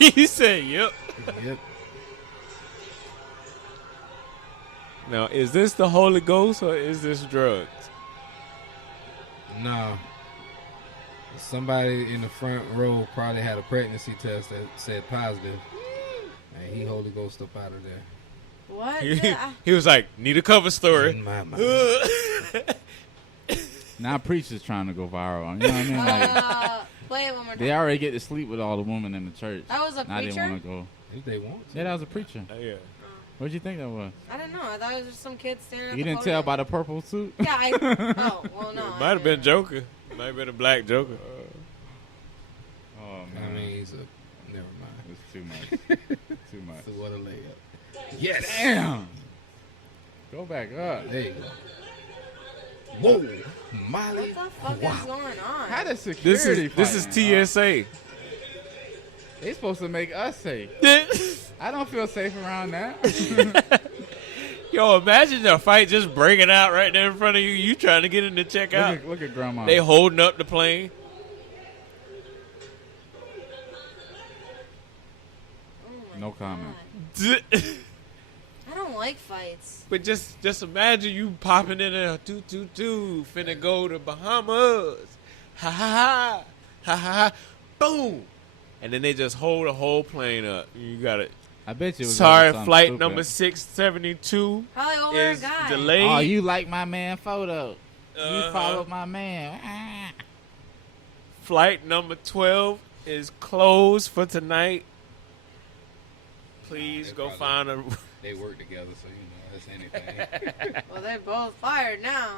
He said, "Yep." Yep. Now, is this the Holy Ghost or is this drugs? No. Somebody in the front row probably had a pregnancy test that said positive. And he Holy Ghost up out of there. What? He was like, need a cover story. In my mind. Now preachers trying to go viral. You know what I mean? Like, play it one more time. they already get to sleep with all the women in the church. That was a now preacher? they want to go. If they want to. Yeah, that was a preacher. Yeah. What'd you think that was? I don't know. I thought it was just some kid standing at You the didn't tell podium. by the purple suit? Yeah, oh, well, no. It might have been Joker. Might have been a black Joker. Oh, I man. mean, he's a. Never mind. It's too much. Too much. So what a layup. Yes. Damn. Go back up. There you go. Whoa. Molly. What the fuck is going on? How does security This is fighting, TSA. They supposed to make us safe. I don't feel safe around that. Yo, imagine a fight just breaking out right there in front of you. You trying to get in to check out. Look at grandma. They holding up the plane. Oh my No comment. God. I don't like fights. But just imagine you popping in there, finna go to Bahamas. Ha ha ha. Ha ha ha. Boom. And then they just hold the whole plane up. You got it. I bet you it was Sorry, something flight stupid. number 672 Probably over is a guy. delayed. Oh, you like my man photo. You Uh-huh. followed my man. Flight number 12 is closed for tonight. Please They go probably- find a... They work together, so you know that's anything. Well, they're both fired now.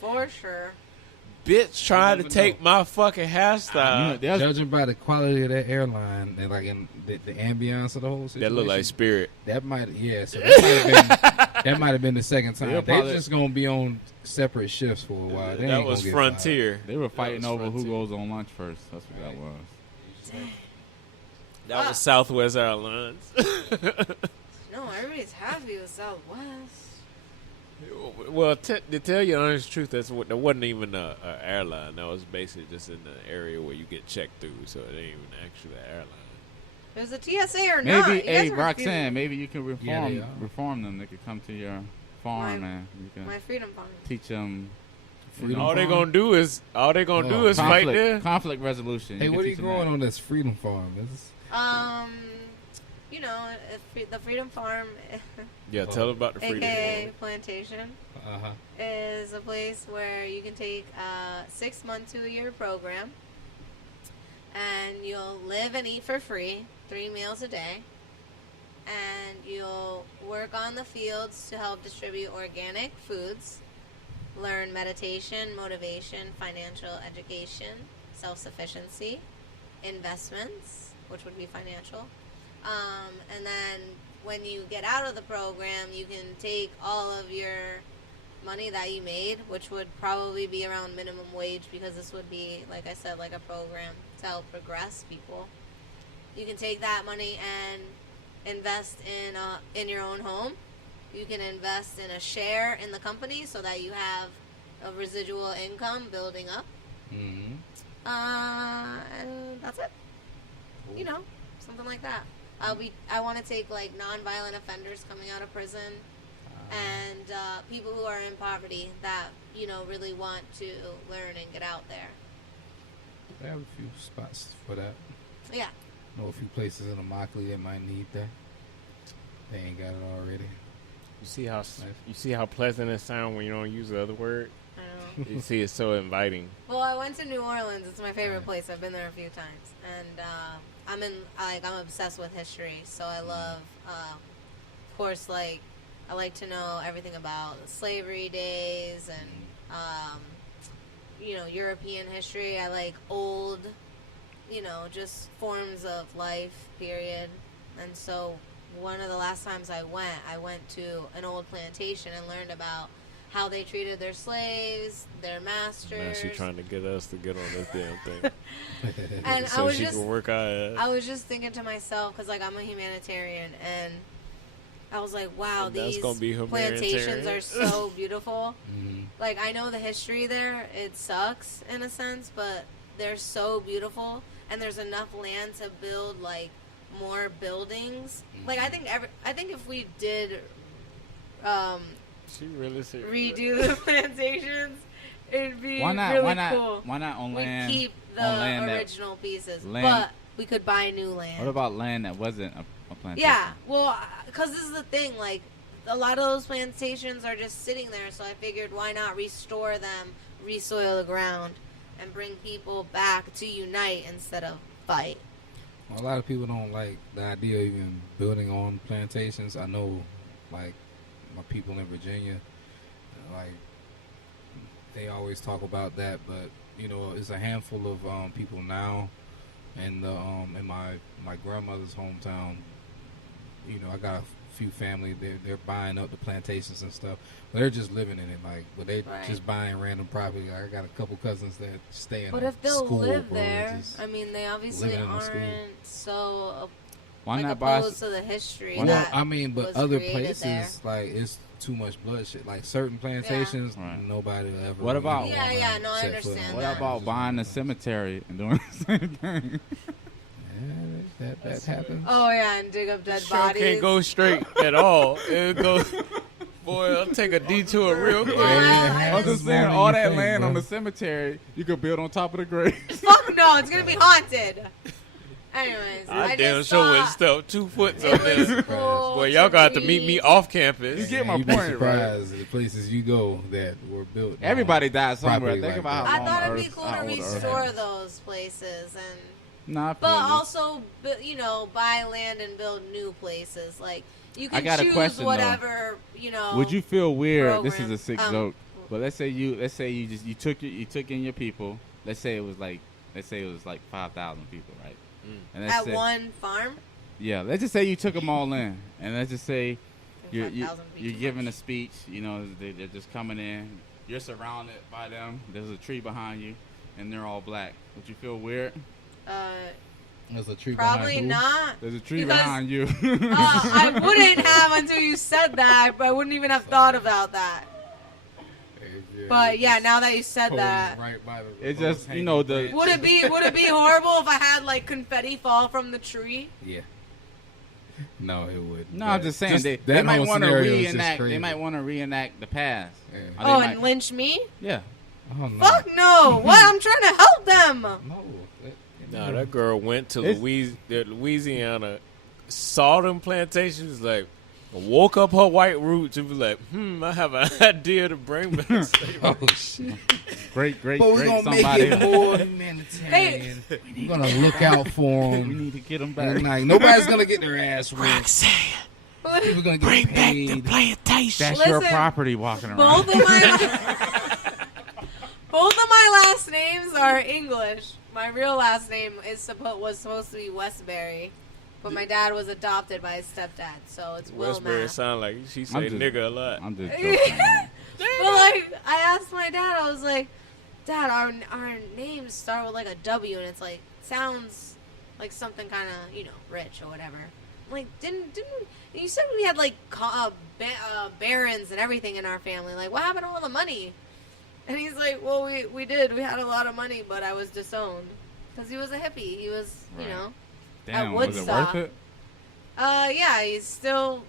For sure. Bitch trying to never take know. my fucking hairstyle. Judging by the quality of that airline and like in the ambiance of the whole situation, That look like Spirit. that might so that might have been the second time. They'll They're probably- just gonna be on separate shifts for a while. They That ain't was gonna get Frontier. They were fighting That was over who Frontier. goes on lunch first. That's what that was. That was Southwest Airlines. No, everybody's happy with Southwest. Well, to tell you the honest truth, that wasn't even a airline. That was basically just in the area where you get checked through, so it ain't even actually an airline. It was a TSA or not? Maybe, You guys hey, are Roxanne, confusing maybe you can Yeah, they are. reform them. They could come to your farm and you can my freedom farm. teach them. Freedom All they Farm? gonna do is fight there. conflict resolution. Hey, can what are you teach them growing that. on this Freedom Farm? You know, the Freedom Farm, Yeah, tell them about the freedom. aka Plantation, Uh-huh. is a place where you can take a 6 month to a year program, and you'll live and eat for free, 3 meals a day, and you'll work on the fields to help distribute organic foods, learn meditation, motivation, financial education, self-sufficiency, investments, which would be financial. And then when you get out of the program, you can take all of your money that you made, which would probably be around minimum wage, because this would be, like I said, like a program to help progress people. You can take that money and invest in your own home. You can invest in a share in the company so that you have a residual income building up. Mm-hmm. And that's it. You know, something like that. I want to take like non-violent offenders coming out of prison and people who are in poverty that, you know, really want to learn and get out there. They have a few spots for that. Yeah. I know a few places in Immokalee that might need that. They ain't got it already. You see how pleasant it sounds when you don't use the other word. I don't know. You see, it's so inviting. Well, I went to New Orleans. It's my favorite place. I've been there a few times, and I'm obsessed with history. So I love, of course, like I like to know everything about the slavery days and you know, European history. I like old, you know, just forms of life. Period. And so one of the last times I went to an old plantation and learned about how they treated their slaves, their masters. Now she trying to get us to get on this damn thing. And so I was she just, can work our ass. I was just thinking to myself, because like I'm a humanitarian, and I was like, wow, And that's these gonna be plantations humanitarian. are so beautiful. Mm-hmm. Like I know the history there; it sucks in a sense, but they're so beautiful. and there's enough land to build like more buildings. Like I think if we did She really serious. redo the plantations, it'd be Why not? really Why not? cool. Why not on land? We'd keep the on land original pieces, land- but we could buy new land. What about land that wasn't a plantation? Yeah, well, because this is the thing, like, a lot of those plantations are just sitting there, so I figured why not restore them, resoil the ground, and bring people back to unite instead of fight. A lot of people don't like the idea of even building on plantations. I know, like, my people in Virginia, like, they always talk about that, but, you know, it's a handful of people now. And in my grandmother's hometown, you know, I got a few family. They're buying up the plantations and stuff. But they're just living in it, like. But they just buying random property. Like, I got a couple cousins that stay in. But if they'll school, live bro, there, I mean, they obviously aren't so Why not opposed to the history. Why well, that I mean, but was other created places, there. like, it's too much bloodshed. Like certain plantations, Right. nobody will ever. What about- Yeah, no, I set foot understand on. What that. about buying a cemetery and doing the same thing? Yeah, that happens. Oh yeah, and dig up dead Sure bodies. can't go straight at all. It go, boy, I'll take a detour real quick. I'm just saying, Morning all you that think, land bro. on the cemetery, you could build on top of the grave. Fuck no, it's gonna be haunted. Anyways, I I damn just sure thought would stuff 2 foot it up there. was cool Boy, y'all got to meet read. me off campus. You get my You'd be point, right? surprised the places you go that were built. on Everybody died somewhere. property Think like about that. how I long thought the it'd be Earth- cool how to old the Earth restore is. those places, and Nah, I but feel you. also, you know, buy land and build new places. Like you I can got a choose question, though. whatever, you know. Would you feel weird? This is program. a sick joke. But let's say you took in your people. Let's say it was like 5,000 people, right? And let's at say, one farm? yeah, let's just say you took them all in, and let's just say you're 5,000 would be you're too giving much. a speech. You know, they're just coming in. You're surrounded by them. There's a tree behind you, and they're all black. Would you feel weird? There's a tree Probably behind not. There's a tree Because- behind you. I wouldn't have until you said that, but I wouldn't even have thought about that. But yeah, now that you said that, Right by the It just, you know, the- would it be horrible if I had like confetti fall from the tree? Yeah. No, it wouldn't. No, I'm just saying they that might whole want to scenario is just reenact. They crazy. might want to reenact the past. Yeah. Or they Oh, might- and lynch me? yeah. Oh, no. Fuck no! What? I'm trying to help them. No. No, that girl went to It's- Louisiana, saw them plantations, like, woke up her white roots and was like, I have an idea to bring back slavery. Oh shit! Great, But we're gonna somebody. make it more humanitarian. We're gonna look out for We them. need to get them back. Like nobody's gonna get their ass whipped. People gonna get paid. plantation. That's your Listen, property walking around. Both of my last names are English. My real last name was supposed to be Westbury, but my dad was adopted by his stepdad, so it's Will Westbury Math. sound like she say just- nigga a lot. I'm just joking. man. But like, I asked my dad, I was like, Dad, our names start with like a W, and it's like sounds like something kind of rich or whatever. I'm like, didn't you said we had like barons and everything in our family? Like, what happened to all the money? And he's like, well, we did. We had a lot of money, but I was disowned because he was a hippie. He was, Right. at Damn, was it Woodstock. worth it? Yeah, he's still,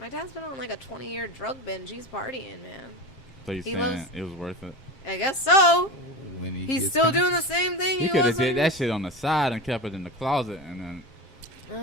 my dad's been on like a 20-year drug binge. He's partying, man. So you He saying was- it was worth it? I guess so. When he He's gets still back. doing the same thing. He could have was did when- that shit on the side and kept it in the closet and then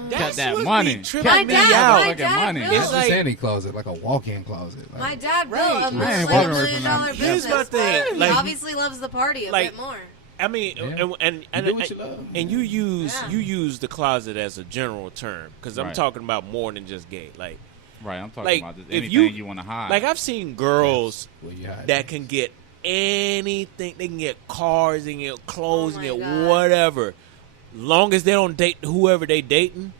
That's kept that what be money. tripping My Kept me dad- out. my fucking dad money. built- It's like- a sandy closet, like a walk-in closet. Like, My dad built Right. a I ain't like walking $1 away million from that. business. Here's my thing, He like- obviously loves the party a like- bit more. I mean, Yeah. and You do what you love. and you Yeah. use the closet as a general term because I'm Right. talking about more than just gay. Like Right, I'm talking Like, about just if anything you want to hide. like I've seen girls where you hide that it. can get anything. They can get cars, they can get clothes, Oh they my can get God. whatever. Long as they don't date whoever they dating,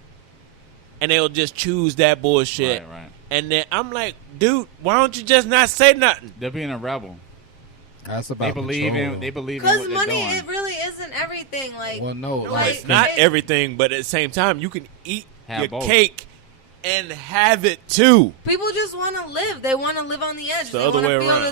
and they'll just choose that bullshit. right. And then I'm like, dude, why don't you just not say nothing? They're being a rebel. That's They about believe control. in. They believe in Because what they're money, doing. it really isn't everything. Like, Well, no, like, like It's not it- everything, but at the same time, you can eat Have your both. cake and have it too. People just want to live. They want to live on the edge. the They other want to way feel around. the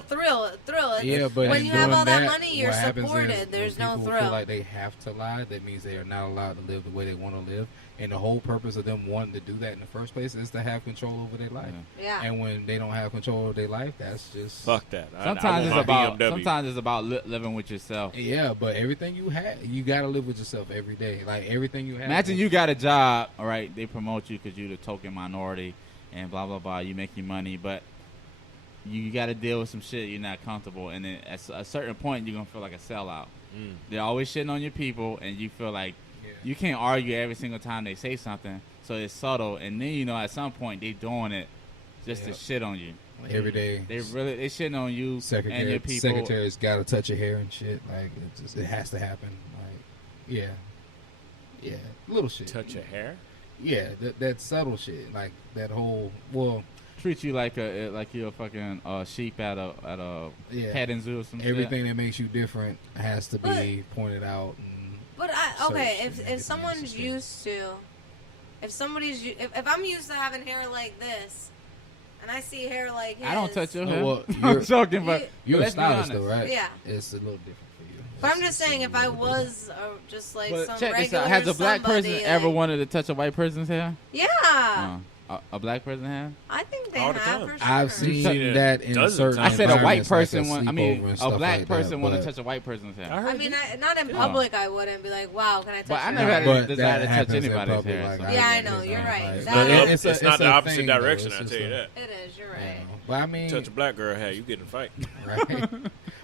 thrill. Yeah, but when in you have doing all that money, you're what happens supported. is There's when no people thrill. feel like they have to lie. That means they are not allowed to live the way they want to live. And the whole purpose of them wanting to do that in the first place is to have control over their life. Yeah. And when they don't have control of their life, that's just Fuck that. Sometimes I want my BMW. sometimes it's about living with yourself. Yeah, but everything you have, you gotta live with yourself every day. Like everything you have. Imagine you got a job, all right? They promote you because you're the token minority, and blah blah blah. You making money, but you got to deal with some shit you're not comfortable, and then at a certain point you're gonna feel like a sellout. They're always shitting on your people, and you feel like you can't argue every single time they say something. So it's subtle, and then at some point they doing it just to shit on you every day. They shitting on you and your people. Secretaries gotta touch your hair and shit. Like it has to happen. Like little shit. Touch your hair. Yeah, that subtle shit. Like that whole treat you like you're a fucking sheep at a petting zoo or something. Everything that makes you different has to be pointed out. But if someone's used to, if I'm used to having hair like this, and I see hair like his, I don't touch your hair. Well, I'm joking, but you're a let's be stylist honest. though, right? Yeah. It's a little different for you. But I'm just saying, if I was just like But some check this regular out. Has a black somebody, person ever wanted to touch a white person's hair? Yeah. A black person hair? I think they All the have time. for sure. I've seen that in Dozens certain. of I said a white environments, like person want. I mean, sleepover and a stuff black like person that, want to but touch a white person's hair. I mean, not in public. I wouldn't be like, "Wow, can I touch?" But I your never hair? had But a desire that to touch happens in anybody's public, hair. like, so. I Yeah, I get know, it. you're right. Like, That- but It's not a the opposite thing, though. direction. It's I just tell you a- that. It is. You're right. But I mean, Touch a black girl hair, you get in a fight. right?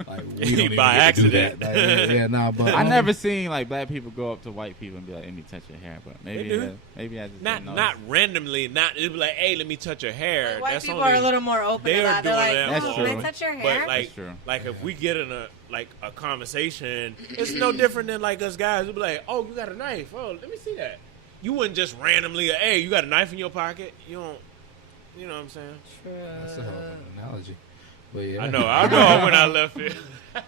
Like we don't even By get to do accident. that. Like, but I never seen like black people go up to white people and be like, "Let me touch your hair," but They maybe do. maybe I just Not didn't know. not randomly. Not it'd be like, hey, let me touch your hair. Like, white That's people only, are a little more open they to are that. They're doing like, that That's "Oh, true. can I touch your hair?" But like, That's true. like if we get in a conversation, it's no different than like us guys. We'll be like, oh, you got a knife? Oh, let me see that. You wouldn't just randomly, hey, you got a knife in your pocket? You don't. You know what I'm saying? that's a hell of an analogy. But yeah, I know. When I left it,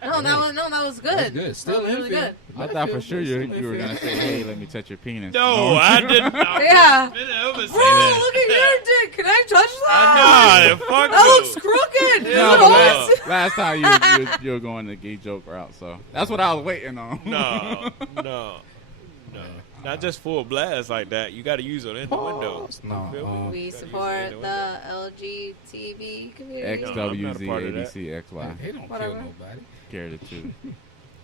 No, that was good. That's good. Still That was really infield. good. I thought for sure you were gonna say, "Hey, let me touch your penis." no, I didn't. Yeah. I was Bro, saying look that. at your dick. Can I touch I that? know. Fuck That no. looks crooked. Yeah, Is No, it but always- last time you were going the gay joke route, so that's what I was waiting on. No. Not just full blast like that. You got to use it in the window. No, You feel me? We Gotta support use it in the LGTB community. I'm not a part of that. XWZ they don't Whatever. kill nobody. Carried it too.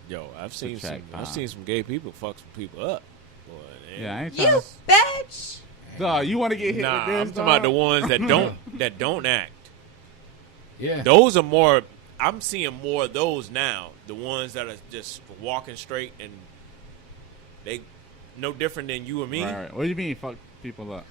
Yo, I've seen Subtract I've seen some gay people fuck some people up. Boy, Yeah, I ain't You trying. bitch. Dog, you want to get hit Nah, with I'm this? talking about the dog? ones that don't act. Yeah. Those are more. I'm seeing more of those now. The ones that are just walking straight and they no different than you or me. Right. What do you mean fuck people up?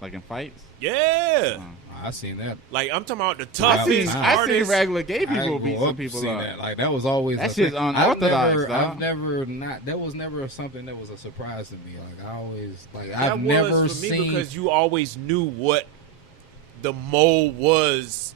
Like in fights? Yeah, I seen that. like I'm talking about the I toughest seen- I seen artists. regular gay I people grew beat up some people seeing up. that. Like that was always That a shit's thing. unorthodox, I've dog. never not. That was never something that was a surprise to me. Like I always like That I've never was for me seen. because you always knew what the mold was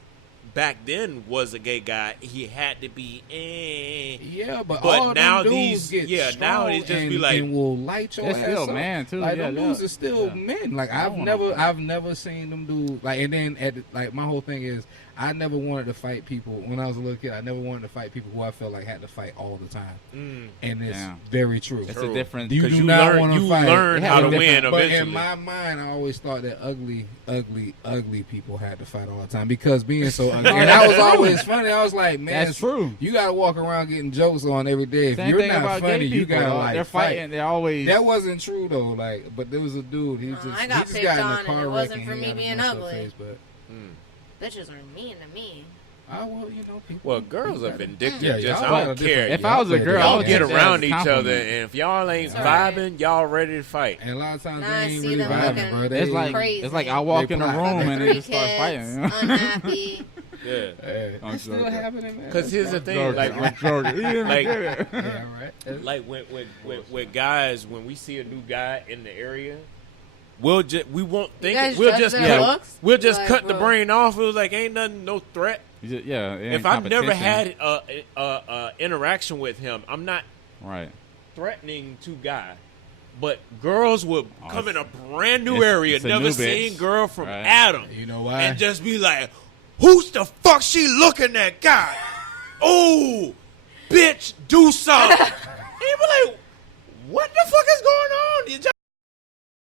back then. Was a gay guy, he had to be. Yeah, but But all them now dudes these- get yeah, strong now it's just and, be like- and will light your They're ass still up. man, too. Like Yeah, them yeah. dudes are still Yeah. men. Like I I've don't never, know. I've never seen them do like. And then like my whole thing is, I never wanted to fight people when I was a little kid. I never wanted to fight people who I felt like had to fight all the time, and it's Yeah. very true. It's True. a different. You Because do you not learn, wanna you fight. learn They how have to a win different- But eventually. in my mind, I always thought that ugly people had to fight all the time because being so ugly. And that was always funny. I was like, man, That's true. You got to walk around getting jokes on every day. If Same you're thing not about funny, gay you people. got to dog. like They're fight. fighting. They're always. That wasn't true though. Like, but there was a dude. He just I he got just picked got in on a and car it wreck wasn't and for he me got a being messed up ugly. face, but Bitches are mean to me. well, you know, people. Well, girls are gotta- vindictive. Yeah, just y'all I got a don't different- care. If y'all I was a play girl, I Y'all would get take that around as a each other, compliment. and if y'all ain't It's all right. vibing, y'all ready to fight. And a lot of times Now they I ain't see really them vibing, looking bro. It's like crazy. it's like I walk They in a plot. room and they 3 just start kids, fighting. You know? unhappy. Yeah. Hey, I'm it's still joking. happening, man. Because here's the thing, like, I'm joking. You didn't like- get it. yeah, right. like with guys, when we see a new guy in the area, we won't think guys we'll judge just their cut, looks? we'll just Like, cut the bro. brain off. It was like ain't nothing, no threat. Yeah. it ain't If I've never competition. had a interaction with him, I'm not Right. threatening to guy. But girls would come in a brand new area, it's a never new seen bitch, girl from right? Adam. You know why? And just be like, who's the fuck she looking at, God? Oh, bitch, do something. And you be like, what the fuck is going